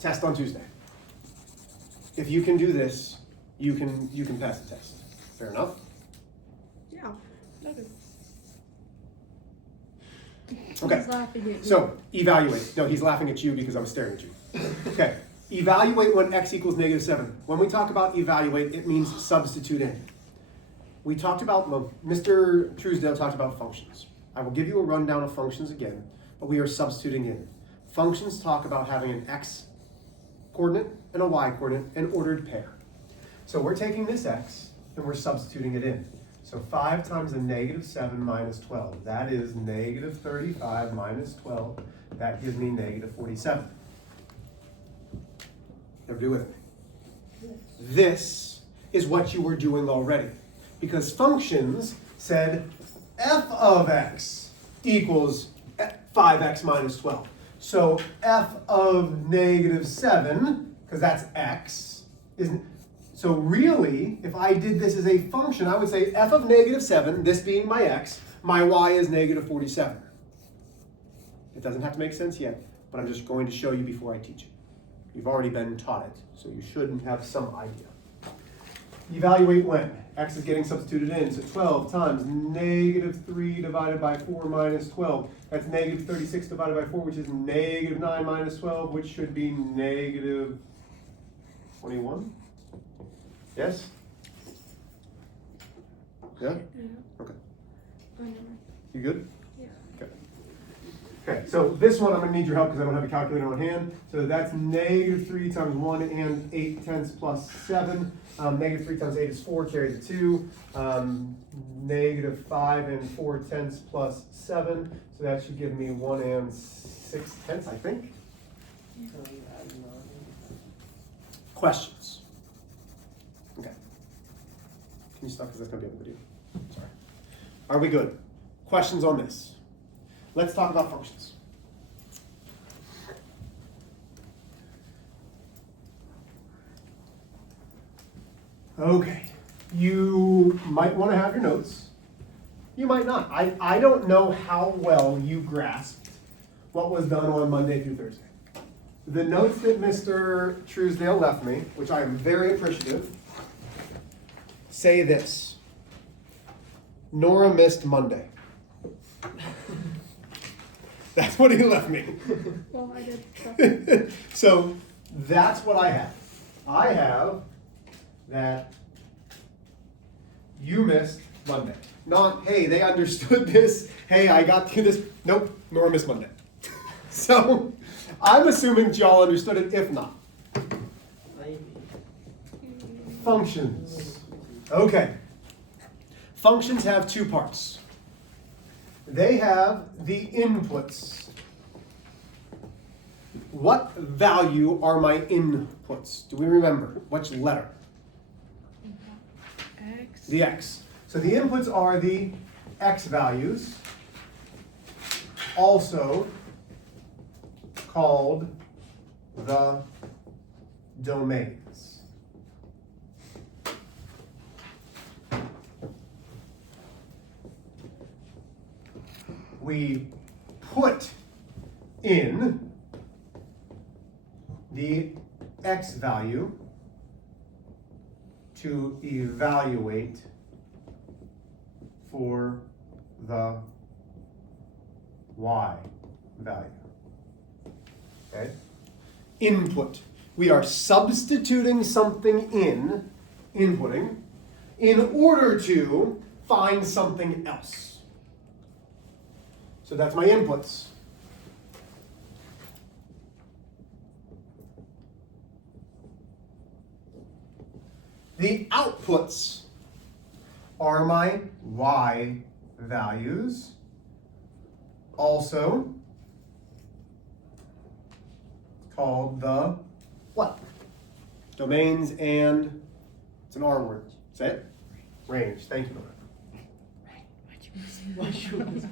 Test on Tuesday. If you can do this, you can pass the test. Fair enough? Yeah. Noted. Okay. He's laughing at you. So, evaluate. No, he's laughing at you because I was staring at you. Okay. Evaluate when x equals -7. When we talk about evaluate, it means substitute in. We talked about, well, Mr. Truesdale talked about functions. I will give you a rundown of functions again, but we are substituting in. Functions talk about having an x coordinate and a y coordinate, an ordered pair. So we're taking this x and we're substituting it in. So 5 times a -7 minus 12. That is -35 minus 12. That gives me -47. Everybody with me? This is what you were doing already. Because functions said f of x equals 5x minus 12. So f of -7, because that's x, isn't. So really, if I did this as a function, I would say f of -7, this being my x, my y is -47. It doesn't have to make sense yet, but I'm just going to show you before I teach it. You've already been taught it, so you should have some idea. Evaluate when. X is getting substituted in, so 12 times -3 divided by 4 minus 12. That's -36 divided by 4, which is -9 minus 12, which should be -21. Yes? Yeah? Okay. You good? Yeah. Okay. Okay, so this one I'm going to need your help because I don't have a calculator on hand. So that's -3 times 1 and 8/10 plus 7. -3 times 8 is 4, carry the 2. -5 and 4/10 plus 7. So that should give me 1 and 6/10, I think. Questions? Okay. Can you stop because that's going to be on the video? Sorry. Are we good? Questions on this? Let's talk about functions. Okay, you might want to have your notes. You might not. I don't know how well you grasped what was done on Monday through Thursday. The notes that Mr. Truesdale left me, which I am very appreciative, say this. Nora missed Monday. That's what he left me. Well, I did. So that's what I have. I have that you missed Monday. Not, hey, they understood this. Hey, I got through this. Nope, Nora missed Monday. So I'm assuming y'all understood it. If not, functions. Okay. Functions have two parts. They have the inputs. What value are my inputs? Do we remember? Which letter? X. The x. So the inputs are the x values, also called the domains. We put in the x value to evaluate for the y value. Okay? Input. We are substituting something in, inputting, in order to find something else. So that's my inputs. The outputs are my y values, also called the what? Domains and, it's an R word. Say it? Range. Thank you, Nora. Why'd you miss it?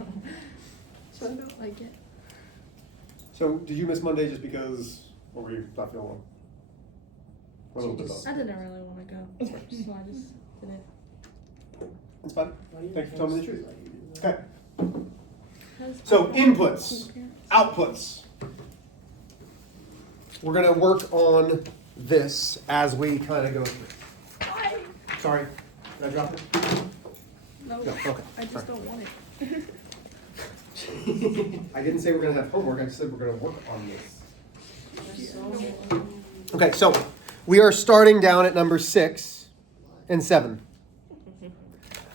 So I don't like it. So did you miss Monday just because, what were you not feeling well? A little bit I both. didn't really want to go. That's fine. So I just didn't. That's fine. Thank you for telling me the truth. Okay. 'Cause So I don't inputs, think parents- outputs. we're going to work on this as we kind of go through. Why? Sorry, did I drop it? No. No, okay. I just don't want it. I didn't say we're going to have homework, I said we're going to work on this. Okay, so we are starting down at number 6 and 7.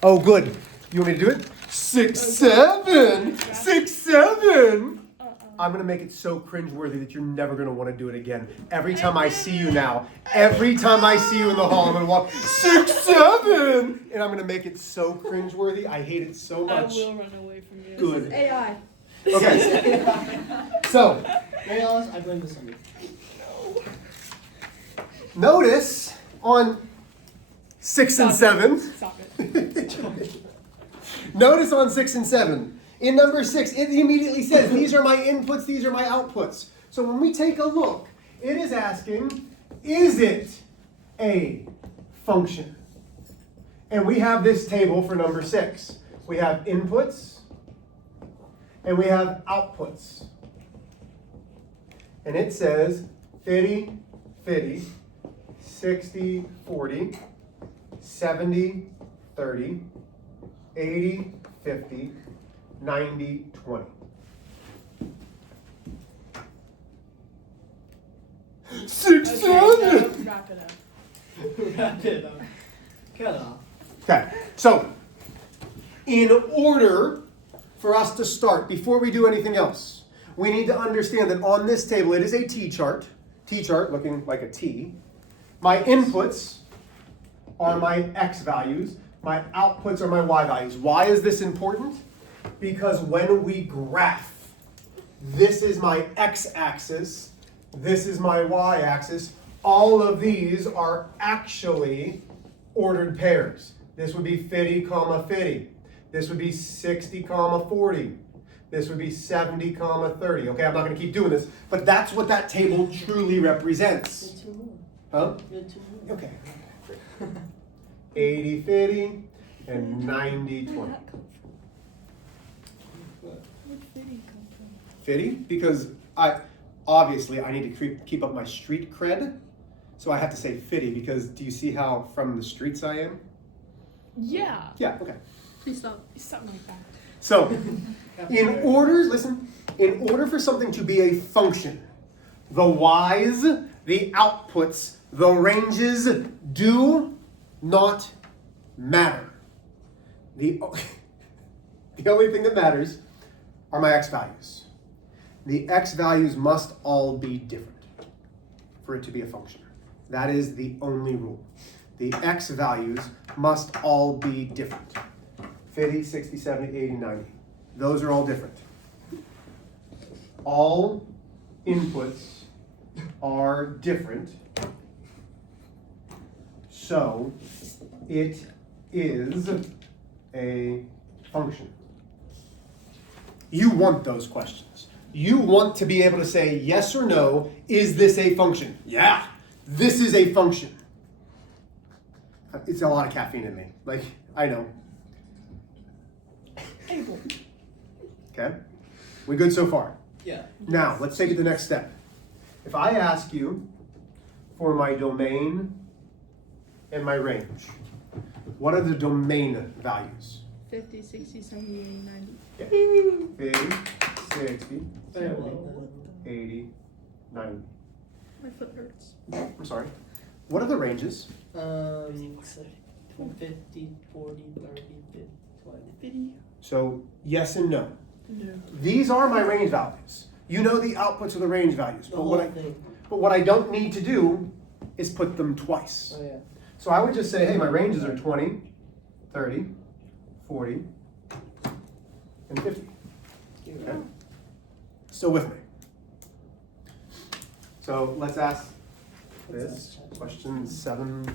Oh, good. You want me to do it? 6, 7! 6, 7! I'm going to make it so cringeworthy that you're never going to want to do it again. Every time I see you now, every time I see you in the hall, I'm going to walk, 6, 7! And I'm going to make it so cringeworthy. I hate it so I much. will run away from you. Good. This is AI. Okay. So, Very honest, I blame this on you. notice on 6 and 7. Stop it. Notice on 6 and 7. In number 6, it immediately says, these are my inputs, these are my outputs. So when we take a look, it is asking, is it a function? And we have this table for number 6. We have inputs, and we have outputs. And it says 50, 50, 60, 40, 70, 30, 80, 50, 90, 20. 6, 7! Wrap it up. Wrap it up. Cut off. Okay, so in order for us to start, before we do anything else, we need to understand that on this table, it is a T-chart looking like a T. My inputs are my X values. My outputs are my Y values. Why is this important? Because when we graph, this is my X-axis, this is my Y-axis. All of these are actually ordered pairs. This would be 50, comma 50. This would be 60, comma 40. This would be 70, comma 30. Okay, I'm not going to keep doing this, but that's what that table truly represents. Two more. Huh? You had 2 more. Okay. 80, 50, and 90, 20. Where'd that come from? Where'd 50 come from? 50? Because I need to keep up my street cred. So I have to say 50 because do you see how from the streets I am? Yeah. Yeah, okay. Please stop. Something like that. So, in order for something to be a function, the y's, the outputs, the ranges do not matter. The only thing that matters are my x values. The x values must all be different for it to be a function. That is the only rule. The x values must all be different. 50, 60, 70, 80, 90. Those are all different. All inputs are different. So it is a function. You want those questions. You want to be able to say yes or no, is this a function? Yeah, this is a function. It's a lot of caffeine in me. Like, I know. Able. Okay? We good so far? Yeah. Now, let's take it the next step. If I ask you for my domain and my range, what are the domain values? 50, 60, 70, 80, 90. Yeah. 50, 60, 70, 80, 90. My foot hurts. I'm sorry. What are the ranges? 50, 40, 30, 50, 20. 50. So, yes and no. No. These are my range values. You know the outputs of the range values. The But whole thing. what I don't need to do is put them twice. Oh yeah. So I would just say, hey, my ranges are 20, 30, 40, and 50. Okay? Still with me? So let's ask this question 7,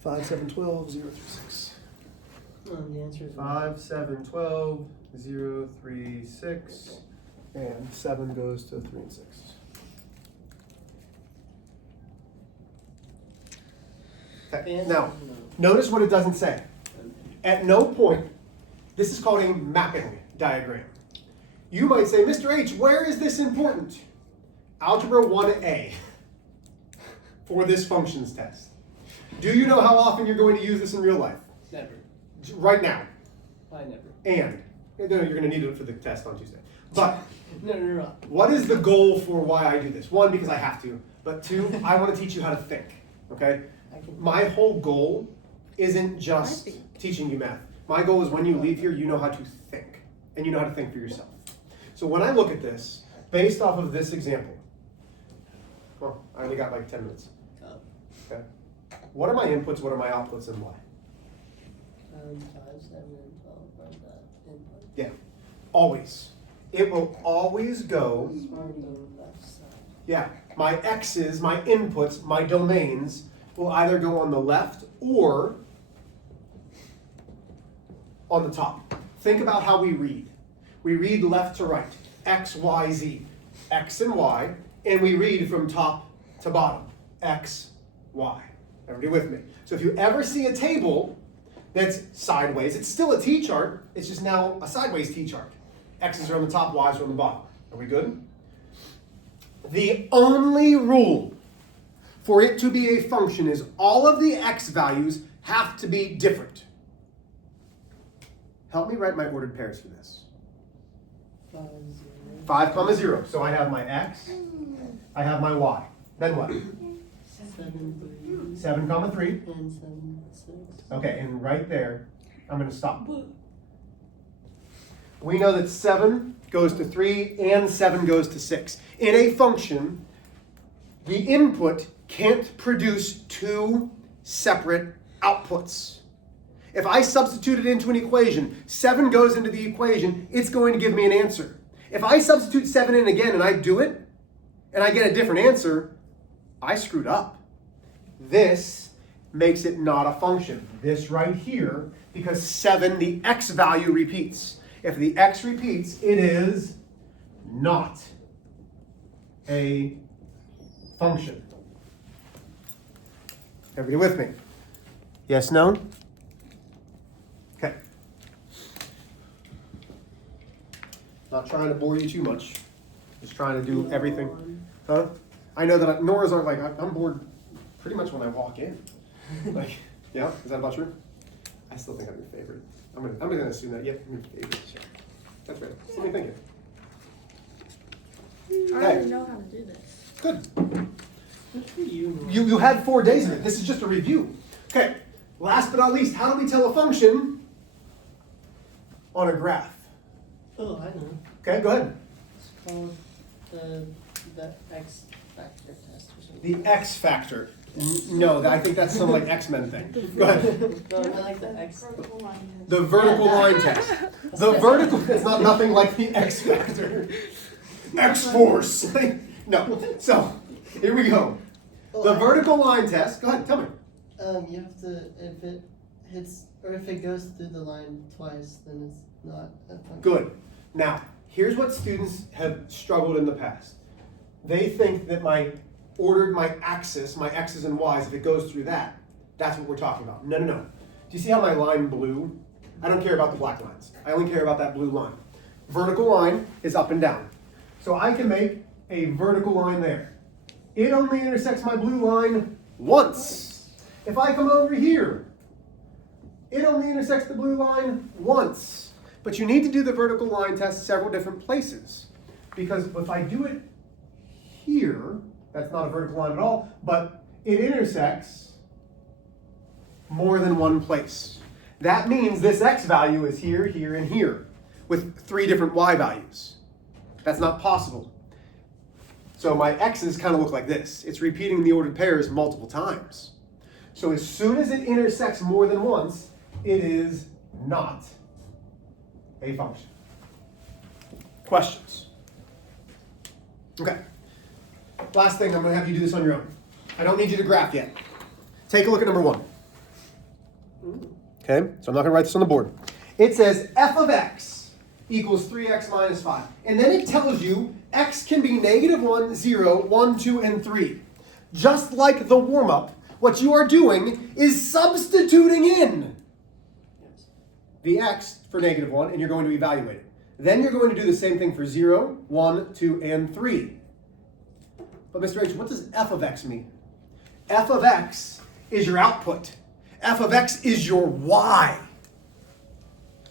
5, 7, 12, 0 through 6. The answer is 5, 7, 12, 0, 3, 6, and 7 goes to 3 and 6. Okay. Now, notice what it doesn't say. At no point, this is called a mapping diagram. You might say, Mr. H, where is this important? Algebra 1A for this functions test. Do you know how often you're going to use this in real life? Never. Right now. I never. And, no, you're going to need it for the test on Tuesday. But No. what is the goal for why I do this? One, because I have to. But two, I want to teach you how to think. Okay? My whole goal isn't just teaching you math. My goal is when you leave here, you know how to think. And you know how to think for yourself. So when I look at this, based off of this example, well, I only got like 10 minutes. Okay? What are my inputs, what are my outputs, and why? 5, 7, and 12 are the input. Yeah. Always. It will always go, It's on the left side. yeah, my x's, my inputs, my domains will either go on the left or on the top. Think about how we read. We read left to right, x, y, z, x and y, and we read from top to bottom, x, y. Everybody with me? So if you ever see a table that's sideways, it's still a t-chart, it's just now a sideways t-chart. X's are on the top, Y's are on the bottom. Are we good? The only rule for it to be a function is all of the x values have to be different. Help me write my ordered pairs for this. 5, 0. 5 comma 0. So I have my x, I have my y. Then what? 7, 3. 7 comma 3. And 7, 6. Okay, and right there, I'm going to stop. We know that 7 goes to 3 and 7 goes to 6. In a function, the input can't produce two separate outputs. If I substitute it into an equation, 7 goes into the equation, it's going to give me an answer. If I substitute 7 in again and I do it, and I get a different answer, I screwed up. This makes it not a function. This right here, because 7, the x value repeats. If the x repeats, it is not a function. Everybody with me? Yes, no? Okay. Not trying to bore you too much. Just trying to do everything. Huh? I know that Nora's aren't like, I'm bored pretty much when I walk in. Like, yeah, is that about true? I still think I'm your favorite. I'm gonna assume that. Yep, I'm your favorite. That's right. That's what I'm thinking. I already know how to do this. Good. Good for you, Nora. You had 4 days of it. This is just a review. Okay. Last but not least, how do we tell a function on a graph? Oh, I know. Okay, go ahead. It's called the X factor test or something. The X factor. No, I think that's some like X-Men thing. Go ahead. No, I like the X. The vertical line test. The vertical is not nothing like the X factor. X-force. No. So, here we go. The vertical line test. Go ahead, tell me. You have to, if it hits, or if it goes through the line twice, then it's not a function. Good. Now, here's what students have struggled in the past. They think that my axis, my x's and y's, if it goes through that, that's what we're talking about. No. Do you see how my line blew? I don't care about the black lines. I only care about that blue line. Vertical line is up and down. So I can make a vertical line there. It only intersects my blue line once. If I come over here, it only intersects the blue line once. But you need to do the vertical line test several different places. Because if I do it here, that's not a vertical line at all, but it intersects more than one place. That means this x value is here, here, and here, with 3 different y values. That's not possible. So my x's kind of look like this. It's repeating the ordered pairs multiple times. So as soon as it intersects more than once, it is not a function. Questions? Okay. Last thing, I'm going to have you do this on your own. I don't need you to graph yet. Take a look at number 1. Okay, so I'm not going to write this on the board. It says f of x equals 3x minus 5. And then it tells you x can be -1, 0, 1, 2, and 3. Just like the warm-up, what you are doing is substituting in the x for -1, and you're going to evaluate it. Then you're going to do the same thing for 0, 1, 2, and 3. But Mr. H, what does f of x mean? F of x is your output. F of x is your y.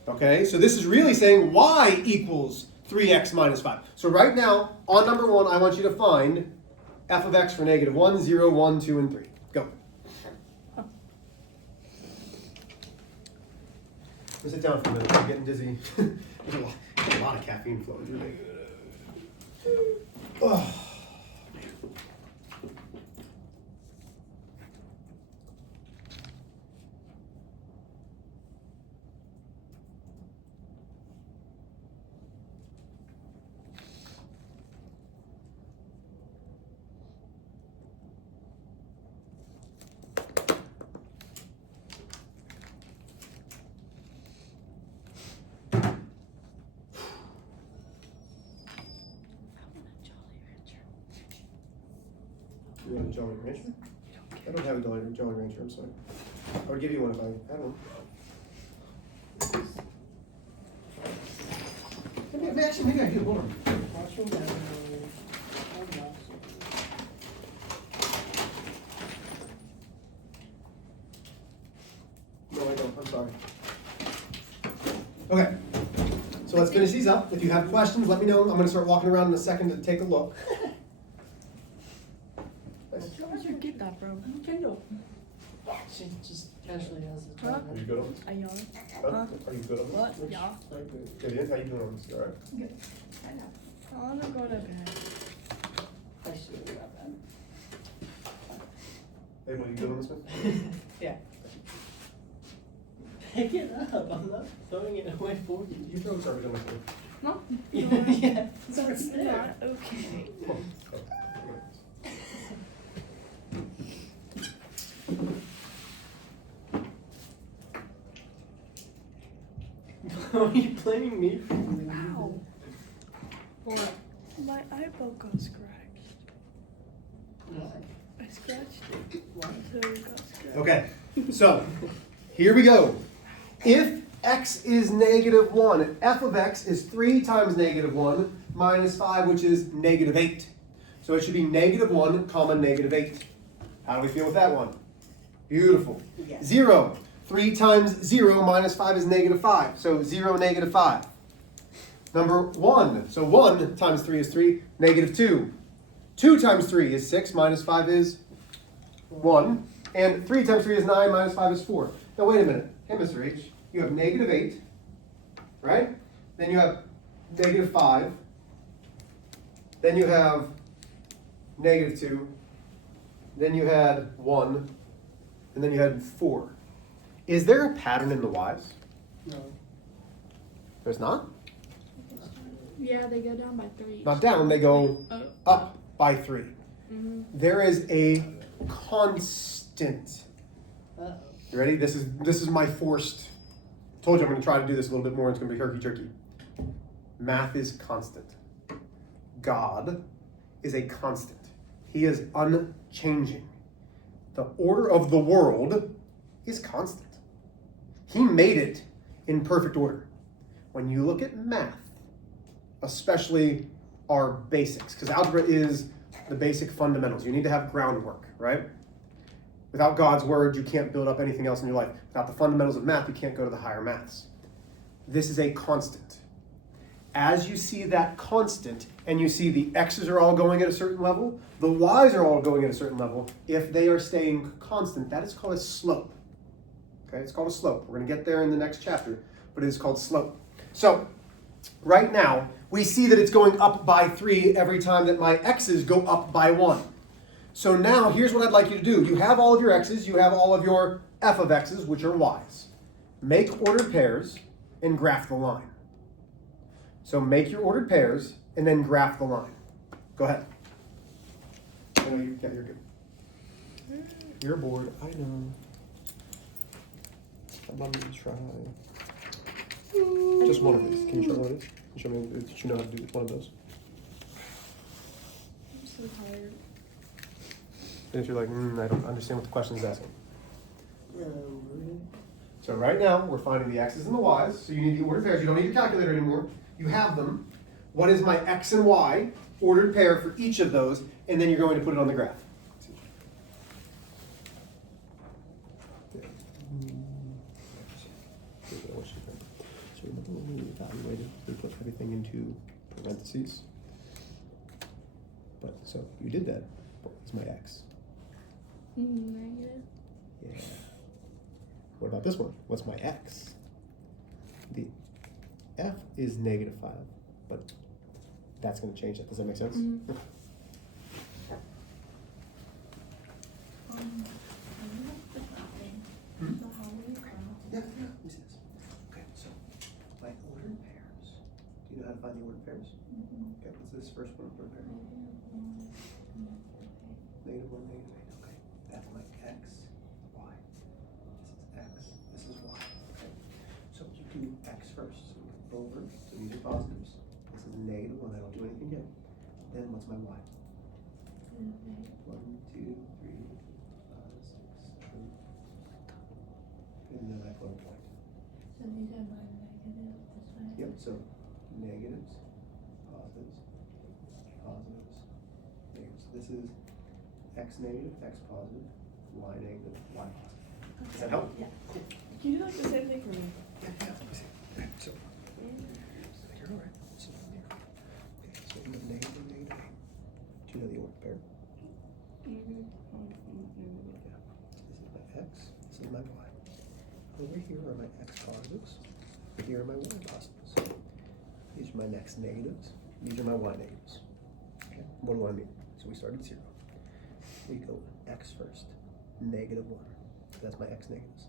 Okay, so this is really saying y equals 3x minus 5. So right now, on number 1, I want you to find f of x for negative 1, 0, 1, 2, and 3. Go. Sit down for a minute. I'm getting dizzy. There's a lot of caffeine flowing through me. Oh. You want a Jolly Rancher? I don't have a Jolly Rancher, I'm sorry. I would give you one if I had one. Maybe I do. Hold on. No, I don't. I'm sorry. Okay. So let's finish these up. If you have questions, let me know. I'm going to start walking around in a second to take a look. Where'd you get that from? She just casually has a Huh? job. Are you good on this? I yawn. Huh? Are you good on this? What? Yeah. Good. How you doing on this? You all right? I know. I wanna go to bed. I should have got that. Hey, what are you good on this one? Yeah. Pick it up. I'm not throwing it away for you. You throw this over to my phone. No. Yeah. So it's not okay. Are you blaming me for Ow. What? My eyeball got scratched. No. I scratched it. So it got scratched. Okay, so here we go. If x is negative 1, f of x is 3 times negative 1 minus 5, which is negative 8. So it should be negative 1 comma negative 8. How do we feel with that one? Beautiful. Yeah. 0. 3 times 0 minus 5 is negative 5. So 0, negative 5. Number 1. So 1 times 3 is 3. Negative 2. 2 times 3 is 6. Minus 5 is 1. And 3 times 3 is 9. Minus 5 is 4. Now wait a minute. Hey, Mr. H. You have negative 8. Right? Then you have negative 5. Then you have negative 2. Then you had 1. And then you had 4. Is there a pattern in the y's? No. There's not? Yeah, they go down by 3. Not down, they go up by 3. Mm-hmm. There is a constant. Uh-oh. You ready? This is my forced. Told you I'm going to try to do this a little bit more. It's going to be herky-jerky. Math is constant. God is a constant. He is unchanging. The order of the world is constant. He made it in perfect order. When you look at math, especially our basics, because algebra is the basic fundamentals. You need to have groundwork, right? Without God's word, you can't build up anything else in your life. Without the fundamentals of math, you can't go to the higher maths. This is a constant. As you see that constant, and you see the x's are all going at a certain level, the y's are all going at a certain level, if they are staying constant, that is called a slope. Okay, it's called a slope. We're going to get there in the next chapter, but it is called slope. So, right now, we see that it's going up by 3 every time that my x's go up by 1. So now, here's what I'd like you to do. You have all of your x's, you have all of your f of x's, which are y's. Make ordered pairs and graph the line. So make your ordered pairs and then graph the line. Go ahead. I know you're good. You're bored, I know. Let me try. Just one of these. Can you show me what it is? Can you show me that you know how to do one of those? I'm so tired. And if you're like, I don't understand what the question is asking. So right now, we're finding the x's and the y's. So you need the ordered pairs. You don't need your calculator anymore. You have them. What is my x and y? ordered pair for each of those, and then you're going to put it on the graph. So remember when we evaluated, we put everything into parentheses. But so you did that. What's my x? Negative. Yeah. What about this one? What's my x? The f is -5, but that's going to change that. Does that make sense? Mhm. Yeah, let me see this. Okay, so my ordered pairs. Do you know how to find the ordered pairs? Okay, what's this first one? Ordered pair. -1, -8. Okay, that's my x, y. This is x. This is y. Okay, so you do x first. So over. So these are positives. This is -1. I don't do anything yet. Then what's my y? 1, 2, 3, 5, 6, 7. And then I put a point. So these are my negatives, this way? Yep, so negatives, positives, positives, negatives. This is x negative, x positive, y negative, y positive. Does that help? Yeah. Can you do like the same thing for me? Yeah, let me see. Okay, so, you're all right. So, here. Okay, so you have negative, negative. Do you know the ordered pair? Yeah. This is my x, this is my y. Over here are my x positives. Over here are my y positives. These are my next negatives. These are my y negatives. Okay. What do I mean? So we start at 0. We go x first. -1. That's my x negatives.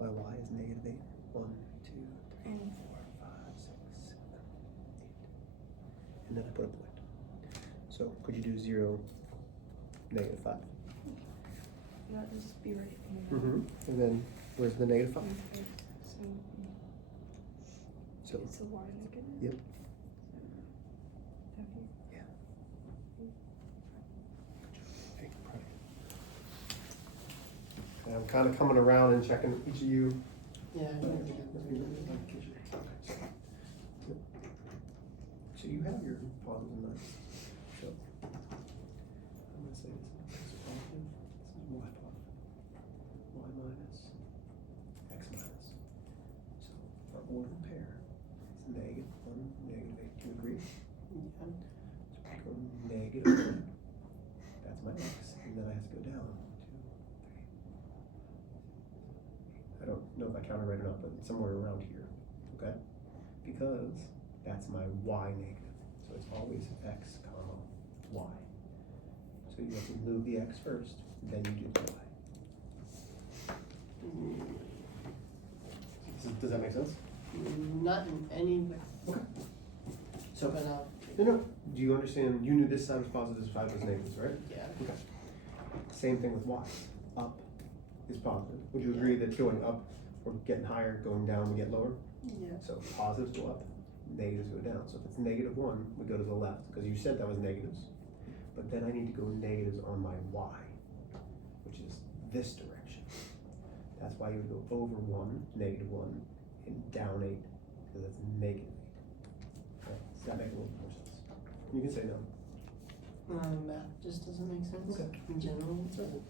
My y is -8. 1, 2, 3, 4, 5, 6, 7, 8. And then I put a point. So could you do 0, -5? That just be right here. Mm-hmm. And then where's the -5? Okay, So it's a y negative. yep. Down here. Yeah. Hey, proud of you. And I'm kind of coming around and checking each of you. Yeah, I know you So you have your positive and negatives. So I'm going to say this is positive, this is y positive, y minus, x minus. So our ordered pair is -1, -8. Do you agree? Yeah. So we go -1. That's my x, and then I have to go down. 2, 3. I don't know if I counted right or not, but it's somewhere around here. Okay? Because that's my y negative. So it's always x comma y. So you have to move the x first, then you do the y. Does that make sense? Not in any way. Okay. So, But no. Do you understand? You knew this side was positive, this side was negatives, right? yeah. Okay. Same thing with y. Up is positive. Would you agree that going up, we're getting higher, going down, we get lower? Yeah. So positives go up, negatives go down. So if it's -1, we go to the left, because you said that was negatives. But then I need to go negatives on my y, which is this direction. That's why you would go over 1, -1, and down 8, because that's -8. Okay? Does that make a little more sense? You can say no. Math just doesn't make sense Okay. in general. That's all right.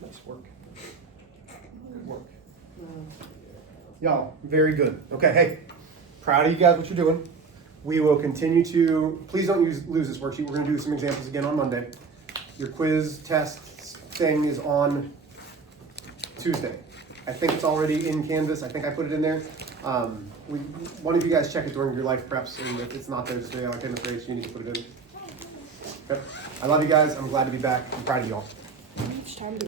Nice work. Good work. Y'all, very good. Okay, hey, proud of you guys, what you're doing. We will continue to, please don't lose this worksheet. We're going to do some examples again on Monday. Your quiz test thing is on Tuesday. I think it's already in Canvas. I think I put it in there. One of you guys check it during your life preps, and if it's not there, just say, oh, I'm afraid you need to put it in. Okay. I love you guys. I'm glad to be back. I'm proud of y'all. How much time do